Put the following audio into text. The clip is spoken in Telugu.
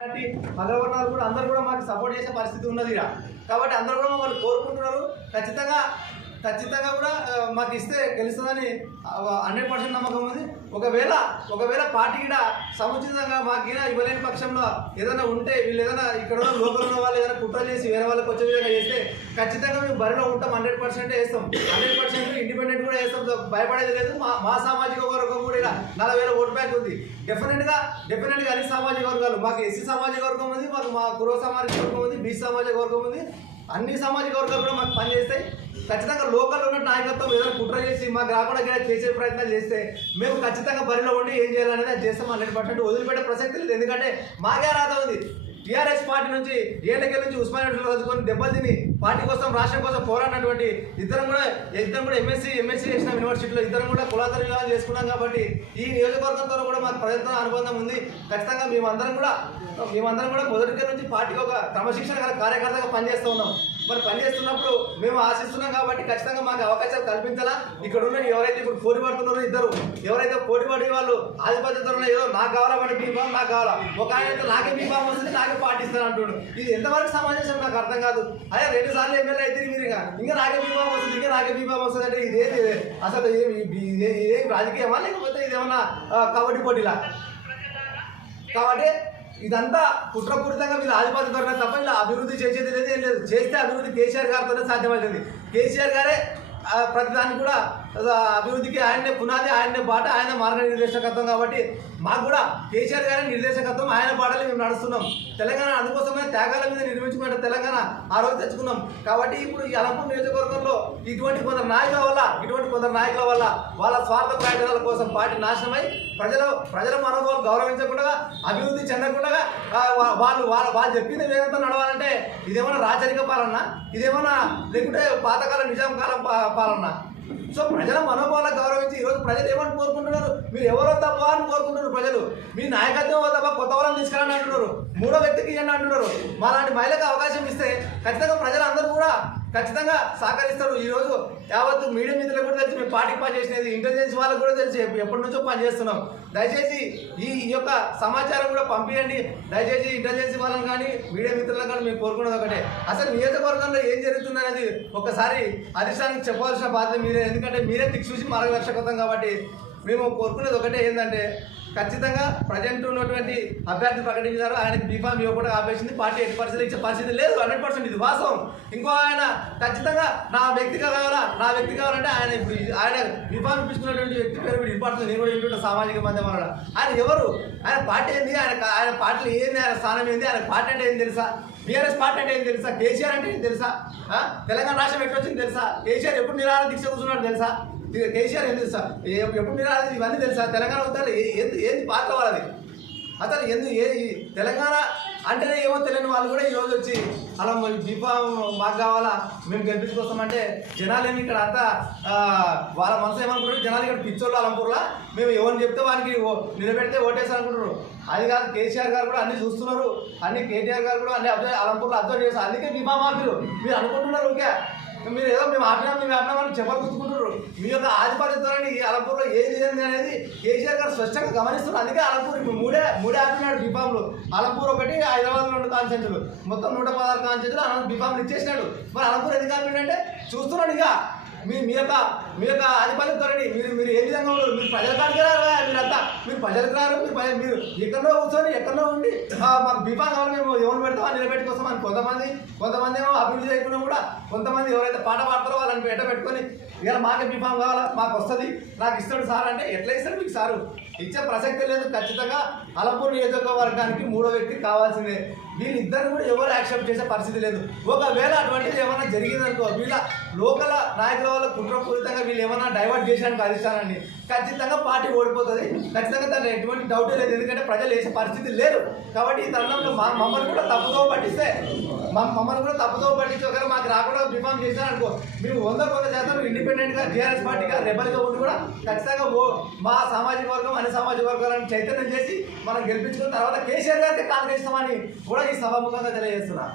అగ్రవర్ణాలు కూడా అందరూ కూడా మాకు సపోర్ట్ చేసే పరిస్థితి ఉన్నది కాబట్టి అందరూ కూడా మమ్మల్ని కోరుకుంటున్నారు. ఖచ్చితంగా కూడా మాకు ఇస్తే గెలుస్తుందని 100% నమ్మకం ఉంది. ఒకవేళ పార్టీ కూడా సముచితంగా మాకు ఇవ్వలేని పక్షంలో ఏదైనా ఉంటే వీళ్ళు ఏదైనా ఇక్కడ లోకల్ ఉన్న వాళ్ళు ఏదైనా కుట్ర చేసి వేరే వాళ్ళకి వచ్చే విధంగా చేస్తే ఖచ్చితంగా మేము బరిలో ఉంటాం. 100% వేస్తాం. 100% ఇండిపెండెంట్ కూడా వేస్తాం. భయపడేది లేదు. మా సామాజిక వర్గం కూడా ఇలా 40,000 ఓటు బ్యాంక్ ఉంది. డెఫినెట్గా అన్ని సామాజిక వర్గాలు మాకు ఎస్సీ సామాజిక వర్గం ఉంది, మా కురవ సామాజిక వర్గం ఉంది, బీసీ సామాజిక వర్గం ఉంది. అన్ని సామాజిక వర్గాలు కూడా మాకు పనిచేస్తాయి. ఖచ్చితంగా లోకల్లో ఉన్న నాయకత్వం ఏదైనా కుట్ర చేసి మాకు రాకుండా చేసే ప్రయత్నాలు చేస్తే మేము ఖచ్చితంగా బరిలో ఉండి ఏం చేయాలనేది అది చేస్తాం. 100% వదిలిపెట్టే ప్రసక్తి లేదు. ఎందుకంటే మాకే రాత ఉంది. టీఆర్ఎస్ పార్టీ నుంచి ఏళ్ళకెళ్ళ నుంచి ఉస్మానియాలో చదువుకొని దెబ్బతిని పార్టీ కోసం రాష్ట్రం కోసం పోరాడినటువంటి ఇద్దరం కూడా ఎంఎస్సీ చేసిన యూనివర్సిటీలో ఇద్దరం కూడా కులాతర వివాహాలు చేసుకున్నాం. కాబట్టి ఈ నియోజకవర్గంతో కూడా మాకు ప్రజలతో అనుబంధం ఉంది. ఖచ్చితంగా మేమందరం కూడా మొదటి నుంచి పార్టీకి ఒక క్రమశిక్షణ గల కార్యకర్తగా పనిచేస్తూ ఉన్నాం. మరి పనిచేస్తున్నప్పుడు మేము ఆశిస్తున్నాం కాబట్టి ఖచ్చితంగా మాకు అవకాశాలు కల్పించాలా. ఇక్కడ ఉన్న ఎవరైతే ఇప్పుడు పోటీ పడుతున్నారో ఇద్దరు ఎవరైతే పోటీ పడే వాళ్ళు ఆధిపత్యంతో ఏదో నాకు కావాలా మన బీఫామ్ నాకు కావాలా, ఒక ఆయన అయితే నాకే బీఫామ్ వస్తుంది నాకే పాటిస్తాను అంటున్నాడు. ఇది ఎంతవరకు సమాజం నాకు అర్థం కాదు. అదే 2 సార్లు ఎమ్మెల్యే అయితే మీరు ఇంకా నాకే బీఫామ్ వస్తుంది ఇంకా నాకే బీఫామ్ వస్తుంది అంటే ఇదేంటి అసలు ఇదే రాజకీయమా లేకపోతే ఇదేమన్నా కబడ్డీ పోటీలా? కాబట్టి ఇదంతా కుట్రపూరితంగా వీళ్ళు ఆధిపత్యంతోనే తప్ప ఇలా అభివృద్ధి చేసేది లేదు, ఏం లేదు. చేస్తే అభివృద్ధి కేసీఆర్ గారితోనే సాధ్యమవుతుంది. కేసీఆర్ గారే ప్రతిదానికి కూడా అభివృద్ధికి ఆయనే పునాది, ఆయనే బాట, ఆయన మార్గనిర్దేశకత్వం. కాబట్టి మాకు కూడా కేసీఆర్ గారి నిర్దేశకత్వం, ఆయన బాటలో మేము నడుస్తున్నాం. తెలంగాణ అందుకోసమే త్యాగాల మీద నిర్మించుకున్న తెలంగాణ ఆ రోజు తెచ్చుకున్నాం. కాబట్టి ఇప్పుడు ఈ అలంపూర్ నియోజకవర్గంలో ఇటువంటి కొందరు నాయకుల వల్ల వాళ్ళ స్వార్థ ప్రయోజనాల కోసం పార్టీ నాశనమై ప్రజల మనోభావాలు గౌరవించకుండా అభివృద్ధి చెందకుండా వాళ్ళు చెప్పిన వేగంతో నడవాలంటే ఇదేమన్నా రాచరిక పాలన, ఇదేమన్నా లేకుంటే పాతకాలం నిజాం కాలం పాలన? సో ప్రజల మనోభావాలను గౌరవించి ఈరోజు ప్రజలు ఏమని కోరుకుంటున్నారు? మీరు ఎవరో తప్ప అని కోరుకుంటున్నారు ప్రజలు. మీ నాయకత్వం తప్ప కొత్త వాళ్ళని తీసుకురాని అంటున్నారు, 3వ వ్యక్తికి ఇవ్వండి అంటున్నారు. మాలాంటి మహిళలకు అవకాశం ఇస్తే ఖచ్చితంగా ప్రజలందరూ కూడా ఖచ్చితంగా సహకరిస్తారు. ఈరోజు యావత్తు మీడియా మిత్రులకు కూడా తెలిసి మేము పార్టీకి పనిచేసినది, ఇంటెలిజెన్స్ వాళ్ళకు కూడా తెలిసి ఎప్పటి నుంచో పనిచేస్తున్నాం. దయచేసి ఈ యొక్క సమాచారం కూడా పంపించండి. దయచేసి ఇంటెలిజెన్స్ వాళ్ళని కానీ మీడియా మిత్రులను కానీ మేము కోరుకున్నది ఒకటే, అసలు నియోజకవర్గంలో ఏం జరుగుతుంది అనేది ఒకసారి అధిష్టానానికి చెప్పాల్సిన బాధ్యత మీరే. ఎందుకంటే మీరే దిక్సూచి మార్గదర్శకత్వం. కాబట్టి మేము కోరుకునేది ఒకటే ఏంటంటే ఖచ్చితంగా ప్రజెంట్ ఉన్నటువంటి అభ్యర్థి ప్రకటించారు, ఆయనకి బీఫామ్ ఇవ్వకుండా ఆపేసింది పార్టీ. 8% ఇచ్చే పరిస్థితి లేదు. 100% ఇది వాస్తవం. ఇంకో ఆయన ఖచ్చితంగా నా వ్యక్తి కావాలంటే ఆయన బీఫామ్ ఇప్పించుకున్నటువంటి వ్యక్తి పేరు మీరు ఇంపార్టెంట్. నేను కూడా ఇంటుంటే సామాజిక మాధ్యమాలలో ఆయన ఎవరు, ఆయన పార్టీ ఏంది, ఆయన పార్టీలో ఏంది, ఆయన స్థానం ఏంది, ఆయన పార్టీ అంటే ఏం తెలుసా, బీఆర్ఎస్ పార్టీ అంటే ఏం తెలుసా, కేసీఆర్ అంటే ఏం తెలుసా, తెలంగాణ రాష్ట్రం ఎట్లా వచ్చింది తెలుసా, కేసీఆర్ ఎప్పుడు నిరాహార దీక్ష కూర్చున్నాడు తెలుసా, కేసీఆర్ ఏం తెలుసా, ఎప్పుడు నిరాహార ఇవన్నీ తెలుసా, తెలంగాణ ఉద్దాలు ఏంది పాత్ర వాళ్ళది అసలు ఏది తెలంగాణ అంటేనే ఏమో తెలియని వాళ్ళు కూడా ఈరోజు వచ్చి అలా బీఫామ్ మాకు కావాలా మేము గెలిపించుకొస్తామంటే జనాలు ఇక్కడ అంతా వాళ్ళ మనసు ఏమనుకుంటారు, జనాలు ఇక్కడ పిచ్చోళ్ళు అలంపూర్లో మేము ఎవరిని చెప్తే వానికి నిలబెడితే ఓటేస్తారు అనుకుంటారు. అది కాదు, కేసీఆర్ గారు కూడా అన్ని చూస్తున్నారు, అన్ని కేటీఆర్ గారు కూడా అన్ని అలంపూర్లో అబ్జర్వ్ చేస్తారు. అందుకే బీఫామ్ మీరు అనుకుంటున్నారు ఓకే మీరు ఏదో మేము ఆపినామని చెప్పలు గుర్తుకుంటున్నారు. మీ యొక్క ఆధిపత్యంతో ఈ అలంపూర్లో ఏది జరిగింది అనేది కేసీఆర్ గారు స్పష్టంగా గమనిస్తున్నారు. అందుకే అలంపూర్ ఇప్పుడు మూడే ఆపినాడు బీఫామ్లు. అలంపూర్ ఒకటి, హైదరాబాద్లో 2 కాన్స్టిట్యూన్సీలు, మొత్తం 116 కాన్స్టిట్యూన్సీలు బీఫామ్లు ఇచ్చేసినాడు. మరి అలంపూర్ ఎందుకు ఆపినాడంటే చూస్తున్నాడు ఇక మీ యొక్క ఆధిపత్యంతో మీరు ఏ విధంగా ఉన్నారు. మీరు ప్రజల కాడికి రారు, మీరంతా మీరు ప్రజలకు రారు, మీరు ఎక్కడో కూర్చొని ఎక్కడో ఉండి మాకు బీఫామ్ కావాలి మేము ఎవరు పెడతామో నిలబెట్టుకోసం అని కొంతమంది ఏమో అభివృద్ధి చేయకుండా కూడా కొంతమంది ఎవరైతే పాట పాడతారో వాళ్ళని పెట్టుకొని ఇక మాకే బీఫామ్ కావాలా మాకు వస్తుంది నాకు ఇస్తాడు సార్ అంటే ఎట్లా ఇస్తాడు మీకు సారు? ఇచ్చే ప్రసక్తి లేదు. ఖచ్చితంగా అలంపూర్ నియోజకవర్గానికి 3వ వ్యక్తి కావాల్సిందే. వీళ్ళిద్దరు కూడా ఎవరు యాక్సెప్ట్ చేసే పరిస్థితి లేదు. ఒకవేళ అటువంటిది ఏమైనా జరిగిందనుకో వీళ్ళ లోకల్ నాయకుల వల్ల కుట్రపూరితంగా వీళ్ళు ఏమైనా డైవర్ట్ చేసానికి అధిష్టానాన్ని ఖచ్చితంగా పార్టీ ఓడిపోతుంది. ఖచ్చితంగా దాంట్లో ఎటువంటి డౌటే లేదు. ఎందుకంటే ప్రజలు వేసే పరిస్థితి లేరు. కాబట్టి ఈ తరుణంలో మమ్మల్ని కూడా తప్పుదో పట్టిస్తే ఒకవేళ మాకు రాకుండా బీఫామ్ చేశారనుకో మేము 100% ఇండిపెండెంట్గా టీఆర్ఎస్ పార్టీగా రెబల్గా ఉండి కూడా ఖచ్చితంగా మా సామాజిక వర్గం అన్ని సామాజిక వర్గాలను చైతన్యం చేసి మనం గెలిపించుకున్న తర్వాత కేసీఆర్ గారికి కాంగ్రెస్ ఇస్తామని కూడా ఈ సభాముఖంగా తెలియజేస్తున్నా.